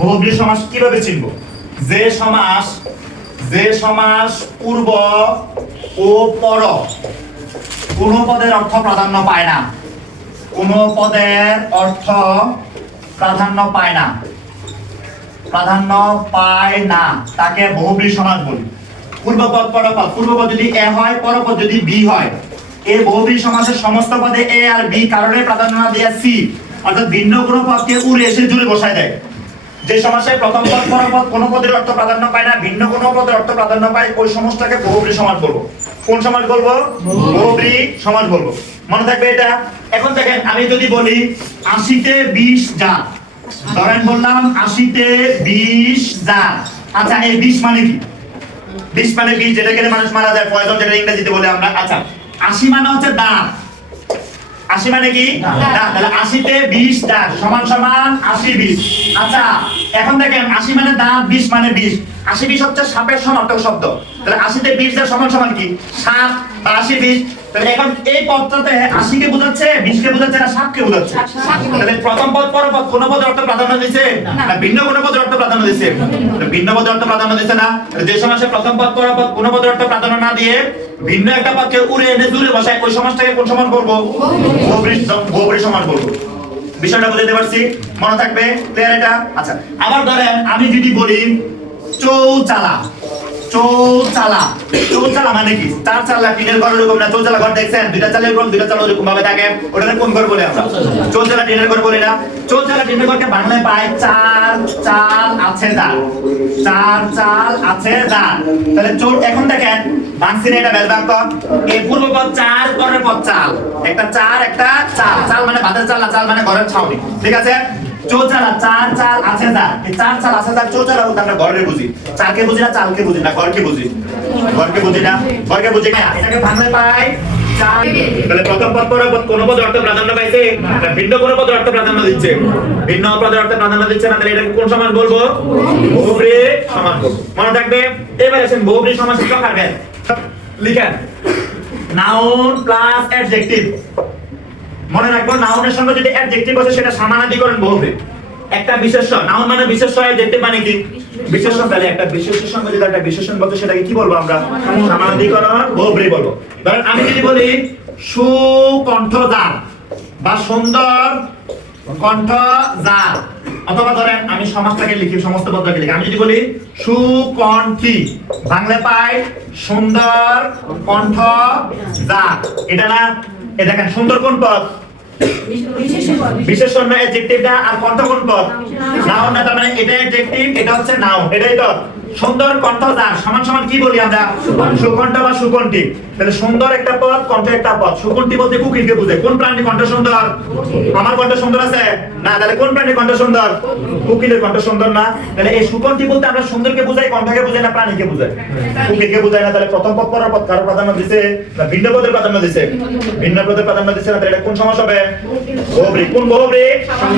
বহুব্রীহি সমাস কিভাবে চিনব? যে সমাস পূর্ব ও পর কোন পদের অর্থ প্রাধান্য পায় না, কোন পদের অর্থ প্রাধান্য পায় না তাকে বহুব্রীহি সমাস বলি। পূর্বপদ পরপদ, পূর্বপদ যদি এ হয়, পরপদ যদি বি হয়, এই বহুব্রীহি সমাসের সমস্ত পদে এ আর বি কারণে প্রাধান্য না দিয়ে সি অর্থাৎ ভিন্ন কোনো পদকে উড়ে এসে জুড়ে বসায় দেয়। যে সমাসে প্রথম পদ পরপদ কোন পদের অর্থ প্রাধান্য পায় না, ভিন্ন কোনো পদের অর্থ প্রাধান্য পায়, ওই সমাসটাকে বহুব্রীহি সমাস বলবো। কোন সমাস বলবো? বহুব্রীহি সমাস বলবো। মনে থাকবে এটা। এখন দেখেন, আমি যদি বলি 80-তে 20 যার, ধরেন বললাম 80-তে 20 যার। আচ্ছা, এই 20 মানে কি? 20 মানে কি? যেটা খেলে মানুষ মারা যায়, পয়জন, যেটা ইংরেজিতে বলে আমরা। আচ্ছা, 80 মানে হচ্ছে দাঁত। 80 মানে কি? দাঁত। তাহলে 80-তে 20 দাঁত সমান সমান 80-20। আচ্ছা, এখন দেখেন 80 মানে দাঁত, 20 মানে 20। 80-20 হচ্ছে সাপের সমার্থক শব্দ। তাহলে 80-তে 20 দাঁত সমান সমান কি? সাপ বা 80-20। তাহলে এখন এই পদটাতে 80 কে বোঝাচ্ছে, 20 কে বোঝাচ্ছে, না 7 কে বোঝাচ্ছে? তাহলে প্রথম পদ পরপদ কোন পদের অর্থ প্রাধান্য দিয়েছে না ভিন্ন কোন পদের অর্থ প্রাধান্য দিয়েছে? ভিন্ন পদের অর্থ প্রাধান্য দিয়েছে না। যে সমাসে প্রথম পদ পরপদ কোন পদের অর্থ প্রাধান্য না দিয়ে ভিন্ন একটা পদকে উড়ে এনে জুড়ে বসায়, ওই সমাসটাকে কোন সমাস বলবো? বহুব্রীহি সমাস বলবো। বিষয়টা বুঝতে পারছি? মনে থাকবে? ক্লিয়ার এটা? আচ্ছা, আবার ধরেন আমি যদি বলি চৌচালা। চৌচালা মানে কি? 4 চালা টিনের ঘর এরকম না? চৌচালা ঘর দেখছেন? 2টা চালের এরকম, 2টা চাল এরকম ভাবে থাকে, ওটাকে কোন ঘর বলে আমরা? চৌচালা টিনের ঘর বলি না? চৌচালা টিনের ঘরকে বাংলায় পায় 4 চাল আছে দাঁড়। 4 চাল আছে দাঁড়। তাহলে এখন দেখেন বাংসিনে এটা বেলবাঙ্ক, এই পূর্বপদ 4, পরের পদ চাল, একটা 4 একটা চাল। চাল মানে ভাতের চাল, না চাল মানে ঘরের ছাউনি। ঠিক আছে? চৌচালা 4 চাল আছে দাঁড়। এই 4 চাল আছে দাঁড় চৌচালা বলতে আমরা ঘরে বুঝি। চালকে বুঝি না, চালকে বুঝি না, ঘরকে বুঝি। ঘরকে বুঝি না, ঘরকে বুঝি না। এটাকে বাংলায় পাই 4। তাহলে প্রথম পদ পরপদ কোন পদের অর্থ প্রাধান্য পাইছে না ভিন্ন কোন পদের অর্থ প্রাধান্য দিচ্ছে? ভিন্ন পদের অর্থ প্রাধান্য দিচ্ছে না। তাহলে এটাকে কোন সমাস বলবো? বহুব্রীহি সমাস বলবো। মনে থাকবে? এবারে আসেন বহুব্রীহি সমাসের প্রকার ভেদ লিখেন। Noun plus adjective. মনে রাখবো, নাউনের সঙ্গে যদি অ্যাডজেক্টিভ বসে সেটা সমানাধিকরণ বহুব্রীহি। একটা বিশেষ্য, নাউন মানে বিশেষ্য, অ্যাডজেক্টিভ মানে কি? বিশেষণ। তাহলে একটা বিশেষণের সঙ্গে যদি একটা বিশেষণ বলতে সেটাকে কি বলবো আমরা? সমানাধিকরণ বহুব্রীহি বলবো। ধরেন আমি যদি বলি সুকণ্ঠজার বা সুন্দর কণ্ঠজার, অথবা ধরেন আমি সমাসটাকে লিখি, সমস্ত পদটাকে লিখি। আমি যদি বলি সুকণ্ঠী, বাংলায় পাই সুন্দর কণ্ঠজার। এটা না? এ দেখেন সুন্দর কোন পদ? বিশেষণ না অ্যাডজেক্টিভ না? আর কণ্ঠ কোন পদ? নাউন না? তার মানে এটা অ্যাডজেক্টিভ, এটা হচ্ছে নাউন। এটাই তো সুন্দর কণ্ঠজার সমান সমান কি বলি আমরা? সুকণ্ঠ বা সুকণ্ঠী। তাহলে সুন্দর একটা পদ, কণ্ঠ একটা পদ। সুকণ্ঠী বলতে কুকিলকে বোঝায়। কোন প্রাণী কণ্ঠ সুন্দর? আমার কণ্ঠ সুন্দর আছে না? তাহলে কোন প্রাণী কণ্ঠ সুন্দর? কুকিলের কণ্ঠ সুন্দর না? তাহলে এই সুকণ্ঠী বলতে আমরা সুন্দরকে বোঝাই, কণ্ঠকে বোঝাই না প্রাণীকে বোঝাই? কুকিলকে বোঝাই না। তাহলে প্রথম পদ পরের পদ কার প্রাধান্য দিছে না ভিন্ন পদের প্রাধান্য দিছে? ভিন্ন পদের প্রাধান্য দিছে না। তাহলে এটা কোন সমাস হবে? বহুব্রীহি। কোন বহুব্রীহি?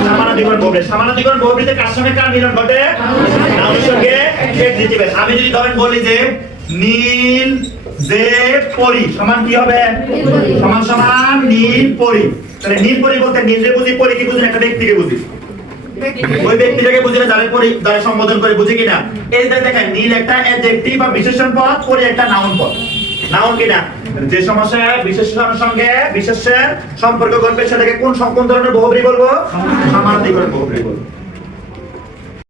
সমানাধিকরণ বহুব্রীহি। সমানাধিকরণ বহুব্রীহিতে কার সঙ্গে কার মিলন ঘটে? নাউনের সঙ্গে অ্যাডজেক্টিভের। আমি যদি ধরেন বলি যে নীল যে পরি সমান কি হবে? সমান সমান নীল পরি। তাহলে নীল পরি বলতে নীলকে বুঝি, পরি কি বুঝি? একটা ব্যক্তিকে বুঝি। ওই ব্যক্তিটাকে বুঝি না যারা পরি, যারা সম্বোধন করে, বুঝি কিনা? এই যে দেখেন, নীল একটা অ্যাডজেক্টিভ বা বিশেষণ পদ, পরি একটা নাউন পদ। নাউন কিনা? যে সমাসে বিশেষণের সঙ্গে বিশেষ্যের সম্পর্ক ঘটবে সেটাকে কোন ধরনের বহুব্রীহি বলবো? সমানাধিকরণ বহুব্রীহি বলবো।